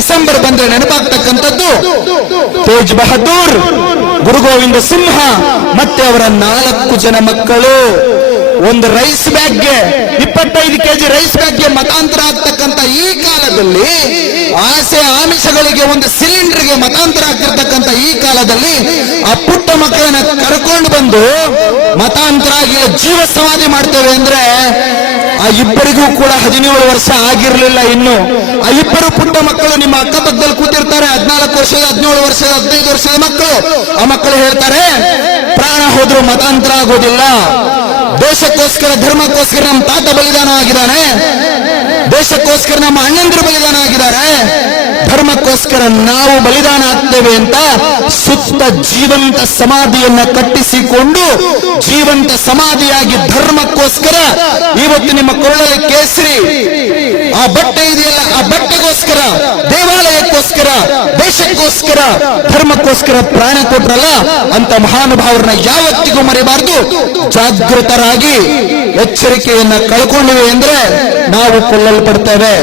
December ಬಂದ್ರೆ ನೆನಪಾಗ್ತಕ್ಕಂಥದ್ದು ತೇಜ್ ಬಹದ್ದೂರ್, ಗುರು ಗೋವಿಂದ ಸಿಂಹ ಮತ್ತೆ ಅವರ 4 ಜನ ಮಕ್ಕಳು. ಒಂದು ರೈಸ್ ಬ್ಯಾಗ್ಗೆ 25 ಕೆಜಿ ರೈಸ್ ಬ್ಯಾಗ್ಗೆ ಮತಾಂತರ ಆಗ್ತಕ್ಕಂಥ ಈ ಕಾಲದಲ್ಲಿ, ಆಸೆ ಆಮಿಷಗಳಿಗೆ ಒಂದು ಸಿಲಿಂಡರ್ಗೆ ಮತಾಂತರ ಆಗ್ತಿರ್ತಕ್ಕಂಥ ಈ ಕಾಲದಲ್ಲಿ ಆ ಪುಟ್ಟ ಮಕ್ಕಳನ್ನ ಕರ್ಕೊಂಡು ಬಂದು ಮತಾಂತರ ಆಗಿ ಜೀವ ಸಮಾಧಿ ಮಾಡ್ತೇವೆ ಅಂದ್ರೆ ಆ ಇಬ್ಬರಿಗೂ ಕೂಡ 17 ವರ್ಷ ಆಗಿರ್ಲಿಲ್ಲ ಇನ್ನು. ಆ ಇಬ್ಬರು ಪುಟ್ಟ ಮಕ್ಕಳು ನಿಮ್ಮ ಅಕ್ಕಪಕ್ಕದಲ್ಲಿ ಕೂತಿರ್ತಾರೆ, 14 ವರ್ಷದ, 17 ವರ್ಷದ, 15 ವರ್ಷದ ಮಕ್ಕಳು. ಆ ಮಕ್ಕಳು ಹೇಳ್ತಾರೆ, ಪ್ರಾಣ ಹೋದ್ರೂ ಮತಾಂತರ ಆಗೋದಿಲ್ಲ. ದೇಶಕ್ಕೋಸ್ಕರ, ಧರ್ಮಕ್ಕೋಸ್ಕರ ನಮ್ಮ ತಾತ ಬಲಿದಾನ ಆಗಿದ್ದಾನೆ, ದೇಶಕ್ಕೋಸ್ಕರ ನಮ್ಮ ಅಣ್ಣಂದಿರು ಬಲಿದಾನ ಆಗಿದ್ದಾರೆ, ಧರ್ಮಕ್ಕೋಸ್ಕರ ನಾವು ಬಲಿದಾನ ಆಗ್ತೇವೆ ಅಂತ ಸುತ್ತ ಜೀವಂತ ಸಮಾಧಿಯನ್ನ ಕಟ್ಟಿಸಿಕೊಂಡು ಜೀವಂತ ಸಮಾಧಿಯಾಗಿ ಧರ್ಮಕ್ಕೋಸ್ಕರ ಇವತ್ತು ನಿಮ್ಮ ಕೊರಳಲ್ಲಿ ಕೇಸರಿ ಆ ಬಟ್ಟೆ ಇದೆಯಲ್ಲ, ಆ ಬಟ್ಟೆಗೋಸ್ಕರ, ದೇವಾಲಯಕ್ಕೋಸ್ಕರ, ದೇಶಕ್ಕೋಸ್ಕರ, ಧರ್ಮಕ್ಕೋಸ್ಕರ ಪ್ರಾಣ ಕೊಟ್ರಲ್ಲ ಅಂತ ಮಹಾನುಭಾವರನ್ನ ಯಾವತ್ತಿಗೂ ಮರೆಯಬಾರದು. ಜಾಗೃತರಾಗಿ ಎಚ್ಚರಿಕೆಯನ್ನ ಕಳ್ಕೊಂಡಿವೆ ಅಂದ್ರೆ ನಾವು ಕೊಲ್ಲಲ್ಪಡ್ತೇವೆ.